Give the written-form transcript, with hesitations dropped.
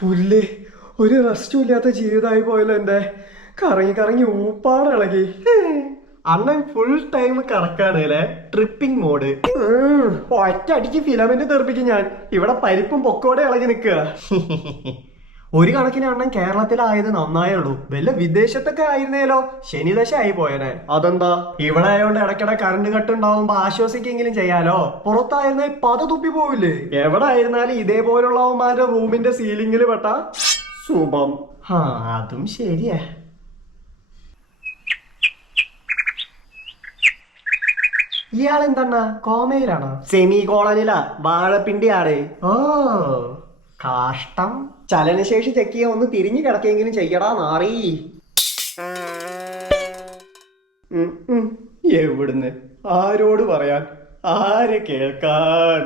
പുല്ല് ഒരു റെസ്റ്റും ഇല്ലാത്ത ജീവിതമായി പോയല്ലോ എൻ്റെ. കറങ്ങി കറങ്ങി ഊപ്പാടിളകി. അണ്ണൻ ഫുൾ ടൈം കറക്കാണ് അല്ലേ? Tripping mode. ഒറ്റ അടിക്ക് ഫിലമെന്റ് തെറിപ്പിക്കും ഞാൻ. ഇവിടെ പരിപ്പും പൊക്കോടെ ഇളകി നിൽക്കുക. ഒരു കണക്കിന് അണ്ണൻ കേരളത്തിലായത് നന്നായുള്ളൂ. വല്ല വിദേശത്തൊക്കെ ആയിരുന്നേലോ ശനിദശ ആയി പോയനെ. അതെന്താ? ഇവിടെ ആയതുകൊണ്ട് ഇടയ്ക്കിടെ കറണ്ട് കട്ട് ഉണ്ടാവുമ്പോ ആശ്വസിക്കെങ്കിലും ചെയ്യാലോ. പുറത്തായിരുന്ന പത തുപ്പി പോവില്ലേ? എവിടെ ആയിരുന്നാലും ഇതേപോലുള്ളവന്മാരുടെ റൂമിന്റെ സീലിംഗിൽ പെട്ട ശുഭം. അതും ശരിയാ. ഇയാളെന്താ കോമയിലാണോ? സെമി കോളനിലാ. വാഴപ്പിണ്ടിയാണ്. ഓ കാഷ്ടം. ചലനശേഷി ചെക്ക് ചെയ്യാൻ ഒന്ന് തിരിഞ്ഞു കിടക്കെങ്കിലും ചെയ്യടാ നാറി. എവിടുന്ന് ആരോട് പറയാൻ, ആരെ കേൾക്കാൻ?